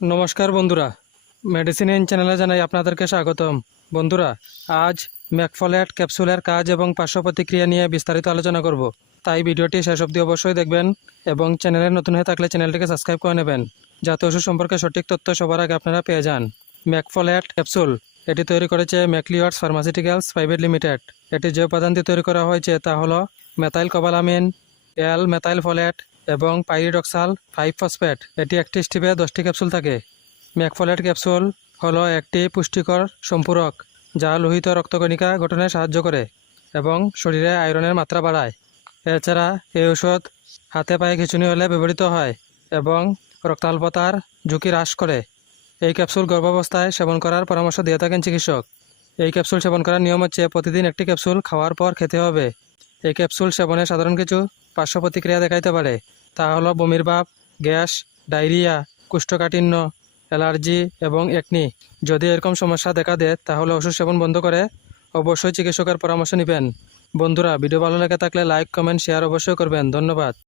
নমস্কার বন্ধুরা, medicine in চ্যানেলে জানাই আপনাদেরকে স্বাগতম। বন্ধুরা, আজ ম্যাকফোলেট ক্যাপসুলের কাজ এবং পার্শ্ব প্রতিক্রিয়া নিয়ে বিস্তারিত আলোচনা করব। তাই ভিডিওটি শেষ অবধি অবশ্যই দেখবেন এবং চ্যানেলে নতুন হয়ে থাকলে চ্যানেলটিকে সাবস্ক্রাইব করে নেবেন, যাতে ওষুধ সম্পর্কে সঠিক তথ্য সবার আগে আপনারা পেয়ে যান। ম্যাকফোলেট ক্যাপসুল এটি তৈরি করেছে ম্যাকলিওডস ফার্মাসিউটিক্যালস প্রাইভেট লিমিটেড। এটি যে উপাদান দিয়ে তৈরি করা হয়েছে তা হলো মেথাইল কোবালামিন, এল মেথাইল ফোলেট এবং পাইরিডক্সাল 5-ফসফেট। এটি একটি স্টিপে 10টি ক্যাপসুল থাকে। ম্যাকফোলেট ক্যাপসুল হলো একটি পুষ্টিকর সম্পূরক যা লোহিত রক্তকণিকা গঠনে সাহায্য করে এবং শরীরে আয়রনের মাত্রা বাড়ায়। এছাড়া এই ওষুধ হাতে পায়ে খিঁচুনি হলে ব্যবহৃত হয় এবং রক্তাল্পতার ঝুঁকি হ্রাস করে। এই ক্যাপসুল গর্ভাবস্থায় সেবন করার পরামর্শ দিয়ে থাকেন চিকিৎসক। এই ক্যাপসুল সেবন করার নিয়ম হচ্ছে প্রতিদিন একটি ক্যাপসুল খাওয়ার পর খেতে হবে। এই ক্যাপসুল সেবনে সাধারণ কিছু পার্শ্ব প্রতিক্রিয়া দেখাইতে পারে, তা হলো বমির ভাব, গ্যাস, ডায়রিয়া, কোষ্ঠকাঠিন্য, অ্যালার্জি এবং একনি। যদি এরকম সমস্যা দেখা দেয় তাহলে ওষুধ সেবন বন্ধ করে অবশ্যই চিকিৎসকের পরামর্শ নেবেন। বন্ধুরা, ভিডিও ভালো লেগে থাকলে লাইক, কমেন্ট, শেয়ার অবশ্যই করবেন। ধন্যবাদ।